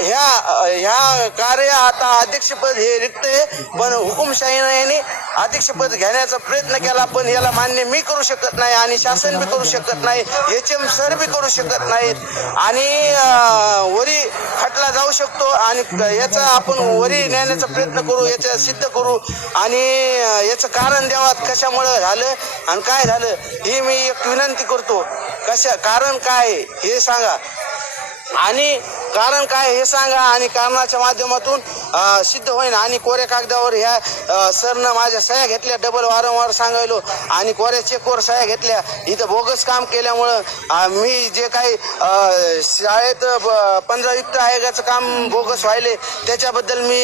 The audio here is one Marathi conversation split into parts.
ह्या कार्य आता अध्यक्षपद हे रिक्त आहे, पण हुकुमशाहीने यांनी अध्यक्षपद घेण्याचा प्रयत्न केला, पण याला मान्य मी करू शकत नाही आणि शासन बी करू शकत नाही, HM सर बी करू शकत नाहीत आणि वरी खटला जाऊ शकतो आणि याचा आपण वरी नेण्याचा प्रयत्न करू, याचा सिद्ध करू आणि याचं कारण द्यावात कशामुळं झालं आणि काय झालं ही मी एक विनंती करतो. कारण काय हे सांगा आणि कारण काय हे सांगा आणि कारणाच्या माध्यमातून सिद्ध होईन. आणि कोऱ्या कागदावर ह्या सरनं माझ्या सह्या घेतल्या, डबल वारंवार सांगायलो आणि कोऱ्या चेकवर सह्या घेतल्या. इथं बोगस काम केल्यामुळं मी जे काही शाळेत 15 युक्त आयोगाचं काम बोगस व्हायले त्याच्याबद्दल मी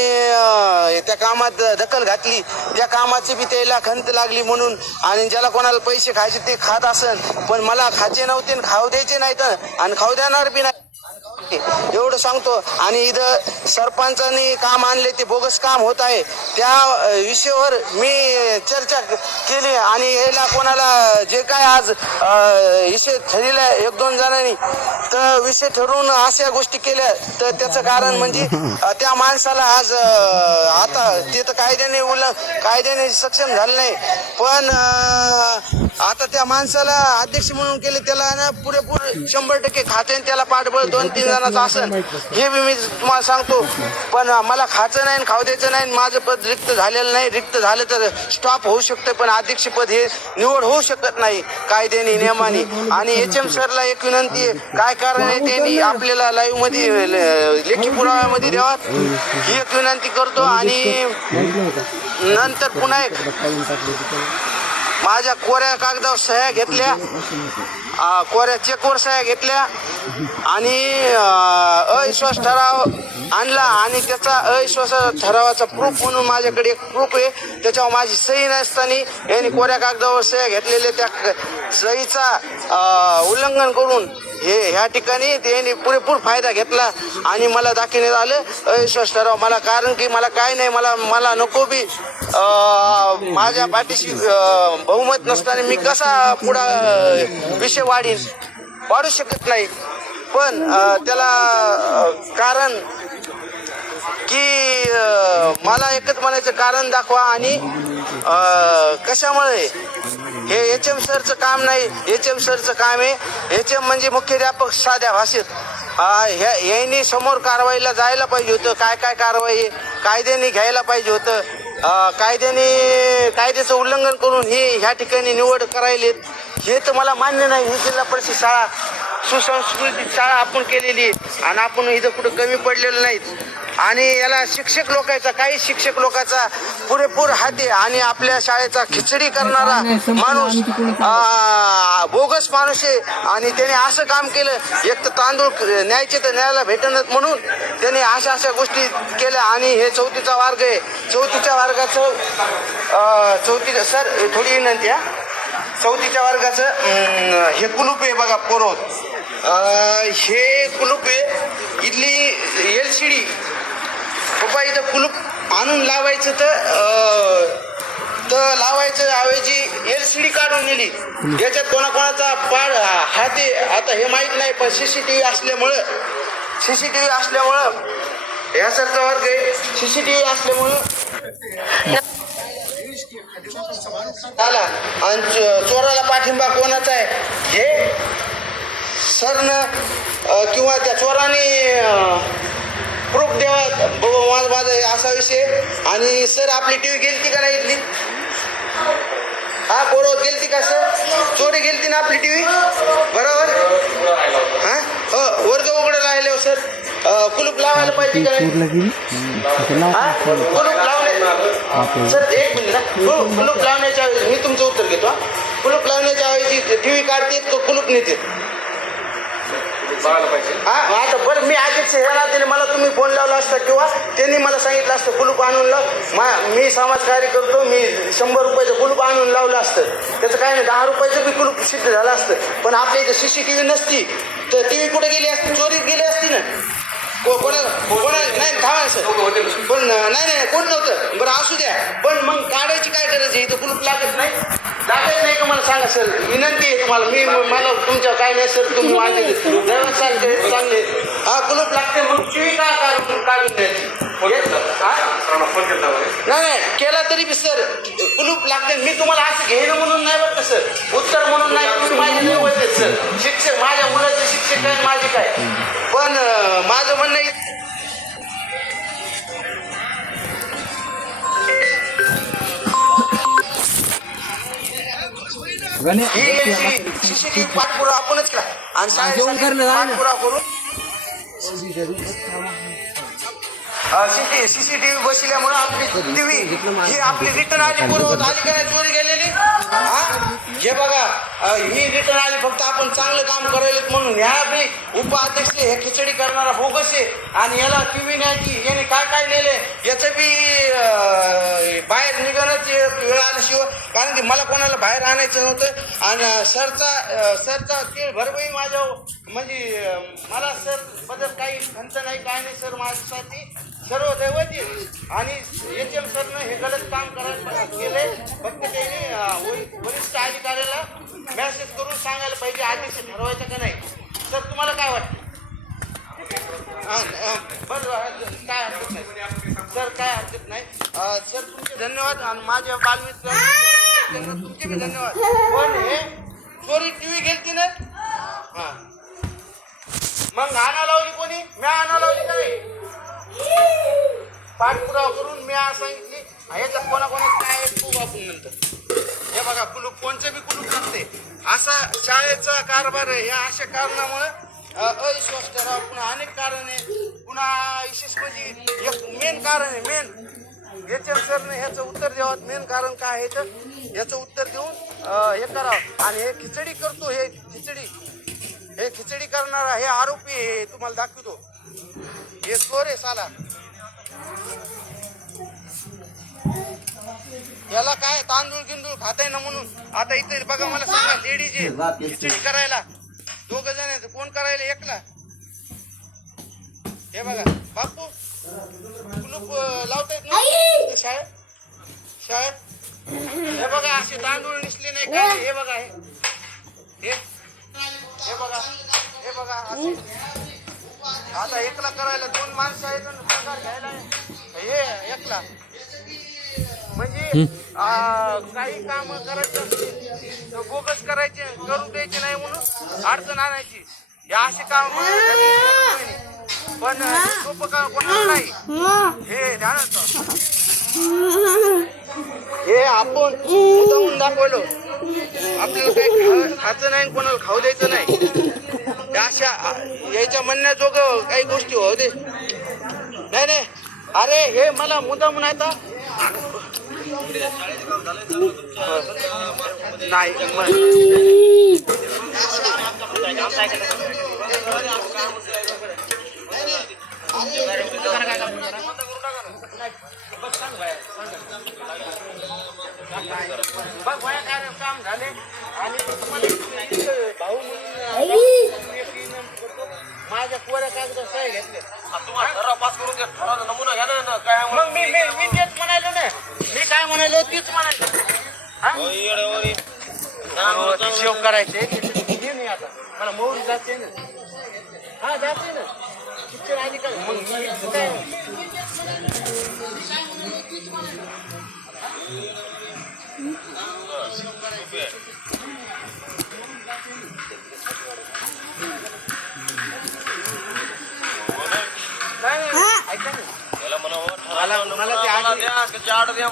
त्या कामात दखल घातली. त्या कामाची बी त्याला खंत लागली म्हणून आणि ज्याला कोणाला पैसे खायचे ते खात असन, पण मला खायचे नव्हते आणि खाऊ द्यायचे नाहीत आणि खाऊ देणार बी नाही एवढं सांगतो. आणि इथं सरपंचांनी काम आणले ते बोगस काम होत आहे, त्या विषयावर मी चर्चा केली आणि याला कोणाला जे काय आज विषय ठरला 1-2 जणांनी तर विषय ठरवून अशा गोष्टी केल्या, तर त्याचं कारण म्हणजे त्या माणसाला आज आता ते तर कायद्याने सक्षम झालं नाही, पण आता त्या माणसाला अध्यक्ष म्हणून केले, त्याला ना पुरेपूर 100% खाते त्याला पाठबळ 2-3 जणांचं असेल हे बी मी तुम्हाला सांगतो. पण मला खायचं नाही खाऊ द्यायचं नाही, माझं पद रिक्त झालेलं नाही. रिक्त झालं तर स्टॉप होऊ शकतं, पण अध्यक्षपद हे निवड होऊ शकत नाही कायद्याने नियमाने. आणि HM सरला एक विनंती आहे, काय कारण आहे त्यांनी आपल्याला लाईव्ह मध्ये लेखी पुराव्यामध्ये द्यावात ही एक विनंती करतो. आणि नंतर पुन्हा एक माझ्या कोऱ्या कागदावर सह्या घेतल्या, कोऱ्या चेकवर सह्या घेतल्या आणि अविश्वास ठराव आणला आणि त्याचा अविश्वास ठरावाचा प्रूफ म्हणून माझ्याकडे एक प्रूफ आहे, त्याच्यावर माझी सही नसताना यांनी कोऱ्या कागदावर सह्या घेतलेल्या त्या सहीचा उल्लंघन करून ह्या ठिकाणी त्यांनी पुरेपूर फायदा घेतला आणि मला दाखवण्यात आलं अविश्वास ठराव. मला कारण की मला काय नाही, मला नको बी माझ्या पाठीशी बहुमत नसताना मी कसा पुढा विषय वाढू शकत नाही. पण त्याला कारण की मला एकच म्हणायचं कारण दाखवा आणि कशामुळे हे HM सरचं काम नाही, HM सरचं काम आहे. HM म्हणजे मुख्याध्यापक साध्या भाषेत. यांनी समोर कारवाईला जायला पाहिजे होतं, काय कारवाई कायद्याने घ्यायला पाहिजे होतं. कायद्याचं उल्लंघन करून ह्या ठिकाणी निवड करायलेत हे तर मला मान्य नाही. ही जिल्हा परिषद शाळा सुसंस्कृत शाळा आपण केलेली आहे आणि आपण इथं कुठं कमी पडलेलं नाहीत. आणि याला काही शिक्षक लोकांचा पुरेपूर हात आहे आणि आपल्या शाळेचा खिचडी करणारा माणूस बोगस माणूस आहे आणि त्याने असं काम केलं. एक तर तांदूळ न्यायचे तर न्यायला भेटणार म्हणून त्याने अशा गोष्टी केल्या. आणि हे 4थीचा वर्ग आहे, 4थीच्या वर्गाचं सर थोडी विनंती आहे, 4थीच्या वर्गाचं हे कुलूप आहे बघा पोरोत, हे कुलूप आहे. इथली LCD पप्पा इथं कुलूप आणून लावायचं तर लावायचं ऐवजी LCD काढून नेली. याच्यात कोणाचा पाड हात आहे आता हे माहीत नाही, पण CCTV असल्यामुळं ह्या सरचा वर्ग आहे, CCTV असल्यामुळं आला. आणि चोराला पाठिंबा कोणाचा आहे हे सरनं किंवा त्या चोराने प्रूफ द्यावा माझा असा विषय. आणि सर आपली TV गेलती का नाही इथली? हा बरोबर गेलती का सर? चोरी गेलती ना आपली TV बरोबर? हा हो वर्ग उघडं राहिले हो सर, कुलूप लावायला पाहिजे का नाही? कुलूप लावणे सर एक मिनिट, कुलूप लावण्याच्या ऐवजी मी तुमचं उत्तर घेतो. कुलूप लावण्याच्या ऐवजी TV काढते तो कुलूप नेते. हा आता बरं मी अध्यक्ष ह्या नात्याने मला तुम्ही फोन लावला असता किंवा त्यांनी मला सांगितलं असतं कुलूप आणून लाव. मी समाजकार्य करतो, मी 100 रुपयाचं कुलूप आणून लावलं असतं, त्याचं काय नाही 10 रुपयाचं बी कुलूप सिद्ध झालं असतं. पण आपल्या इथं CCTV नसती तर TV कुठे गेली असती? चोरीत गेली असती ना. कोणाला नाही थांबा सर, पण नाही कोण नव्हतं बरं असू द्या, पण मग काढायची काय गरज आहे? इथं कुलूप लागत नाही का मला सांगा सर, विनंती आहे तुम्हाला. मला तुमच्या काय नाही सर, तुम्ही माझे चांगले हा कुलूप लागते मग TV का काढून द्यायची. नाही केला तरी बी सर कुलूप लागते. मी तुम्हाला असं घेणं म्हणून नाही बरं का सर, उत्तर म्हणून नाही. तुम्ही माझे निवड देत सर. शिक्षक माझ्या मुलाचे शिक्षक काय माझे काय, पण माझं म्हणणं सीसीटीव्ही पाठपुरावा आपणच करा आणि पाठपुरावा करून सीसीटीव्ही बसल्यामुळे आपली टीव्ही ही आपली रिटर्न आली पुरवत आली का नाही चोरी गेलेली. हे बघा ही रिटर्न आली फक्त आपण चांगलं काम करायला म्हणून. ह्या बी उपाध्यक्ष हे खिचडी करणारा बोगस आहे आणि याला टीव्ही न्यायची याने काय काय नेले याचं बी बाहेर निघणंच वेळ आल्याशिवाय. कारण की मला कोणाला बाहेर आणायचं नव्हतं आणि सरचा ते भरभई माझ्या म्हणजे मला सर बद्दल काही खंत नाही काय नाही सर. माझ्यासाठी सर्व दैवती आणि HM सरनं हे गलत काम करायला केले. फक्त त्यांनी वरिष्ठ अधिकाऱ्याला मॅसेज करून सांगायला पाहिजे अध्यक्ष ठरवायचं का नाही. सर तुम्हाला काय वाटतं? बरं काय हरकत नाही सर, काय हरकत नाही सर. तुमचे धन्यवाद आणि माझ्या बालमित्रांना तुमचे बी धन्यवाद. पण हे चोरी टीव्ही गेलती ना, हां मग आणा लावली कोणी? मी आणा लावली नाही. पाठपुरावा करून मी सांगितली ह्याच्यात कोणाकोणाचं काय खूप आपण नंतर हे बघा कुलूप कोणचं बी कुलूप नसते. असा शाळेचा कारभार आहे. ह्या अशा कारणामुळे अविश्वास ठराव पुन्हा अनेक कारण आहे. पुन्हा विशेष म्हणजे एक मेन कारण आहे. मेन HM सरने ह्याचं उत्तर द्यावं. मेन कारण काय आहे तर याचं उत्तर देऊन हे करावं. आणि हे खिचडी करतो, हे खिचडी करणारा हे आरोपी हे तुम्हाला दाखवतो. हे चोर आहे साला. याला काय तांदूळ गिंदूळ खाताय ना म्हणून. आता इथे बघा मला सांगा लेडीज खिचडी करायला 2 जण आहेत. कोण करायला? एकला. हे बघा बापू कुलूप लावतायत ना शाळेत. हे बघा असे तांदूळ निसले नाही काय. हे बघा हे बघा असे. आता एकला करायला 2 माणसं आहेत पगार घ्यायला हे एकला. म्हणजे काही काम करायचं बोगस करायचे करून द्यायचे नाही म्हणून अडचण आणायची. या असे काम पण सोपं काम कोणाला नाही. हे ध्यानात हे आपण मुद्दामून दाखवलं. आपल्याला काही खायचं नाही कोणाला खाऊ द्यायचं नाही. अशा याच्या म्हणण्याजोगं काही गोष्टी होऊ दे. नाही अरे हे मला मुद्दामून आहे तर नाही बघ काम झाले आणि भाऊ माझ्या कोऱ्या कागद सह्या घेतले. तुम्हाला पास करून नमुना घ्या ना काय. मग मी तेच म्हणालो ना. मी काय म्हणालो तीच म्हणालो. शेव करायचे नाही. आता मला मोहरी जाते ना. हा जाते ना पिक्चर आधी काय मग काय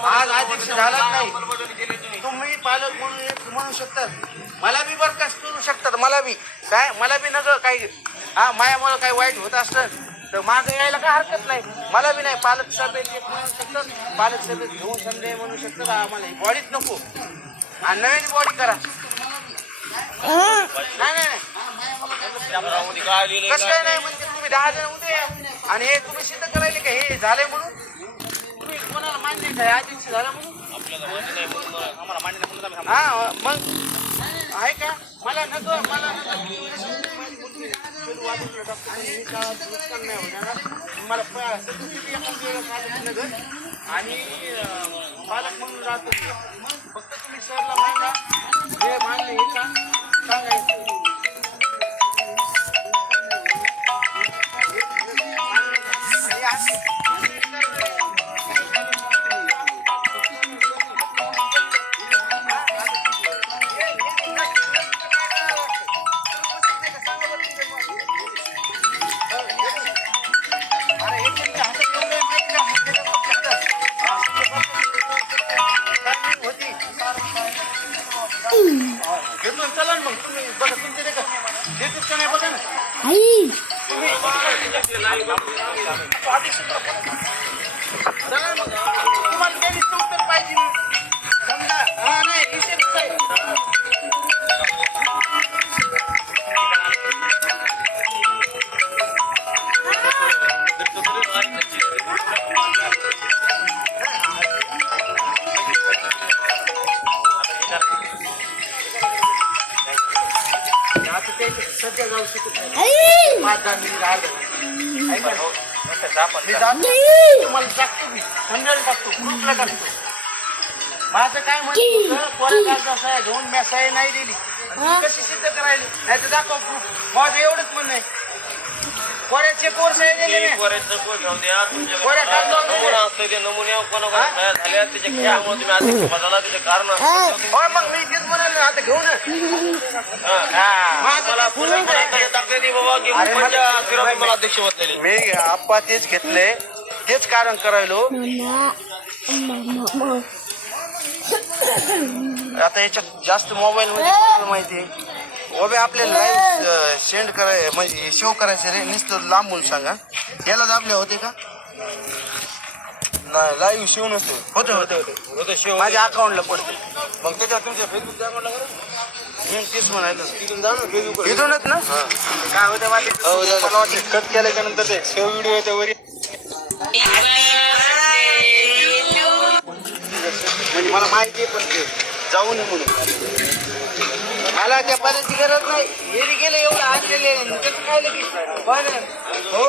आज अध्यक्ष झालाच नाही. तुम्ही पालक म्हणू शकतात. मला बी बरखास्त करू शकतात. मला बी नग काही मायामुळे काही वाईट होत असतं तर मागं यायला काय हरकत नाही. मला बी नाही. पालक सभेत म्हणू शकतात. पालक सभेत घेऊन संदेह म्हणू शकतात. आम्हाला ही बॉडीच नको आणि नवीन बॉडी करा. नाही कसं काय नाही म्हणजे तुम्ही 10 जण उद्या आणि हे तुम्ही सिद्ध करायले का हे झालंय म्हणून. तुम्ही कोणाला मान्य आहे अध्यक्ष झाला म्हणून हा मग आहे का. मला आणि पालक म्हणून राहतो. फक्त तुम्ही सरला मांगा हे मान्य आहे का सांगायचं. आणि तुम्हाला त्यांनीच उत्तर पाहिजे ना. समजा हा नाही विषय कसा आहे? आता ते सध्या जाऊ शकत नाही. 5-10 मिनिट अर्धा मी जातो तुम्हाला टाकतो मी समजायला टाकतो ग्रुपला टाकतो. माझं काय म्हणतो पोरा सह्या घेऊन मी सह्या नाही दिली कशी सिद्ध करायली नाही तर दाखव प्रूफ. माझं एवढंच म्हणणं आहे. पोऱ्याचे कोर सह्या दिले नाही. पोऱ्या काय हो मग मी तेच म्हणाले आता घेऊ ना. मी आप्पा तेच घेतले तेच कारण करायलो. आता याच्यात जास्त मोबाईल मध्ये कोणाला माहिती आहे ओबे आपल्याला लाईव्ह सेंड कराय म्हणजे शो करायचं रे नुसतं लांबून सांगा. याला दाबले होते का नाही लाईव्ह शो नसतो. होते होते होते होते शो माझ्या अकाउंटला पडते. मग त्याच्यावर तुमच्या फेसबुकच्या अकाउंटला करा. मी तेच म्हणायचं तिथून जा ना फेसबुक इथूनच ना काय होतं माझे मला वाटतं कट केल्याच्या नंतर ते सेव्ह व्हिडिओ येते वरी म्हणजे मला माहिती आहे पण ते जाऊ नये म्हणून मला त्या पदाची गरज नाही. गेले एवढं आणलेले कसं काय लगेच हो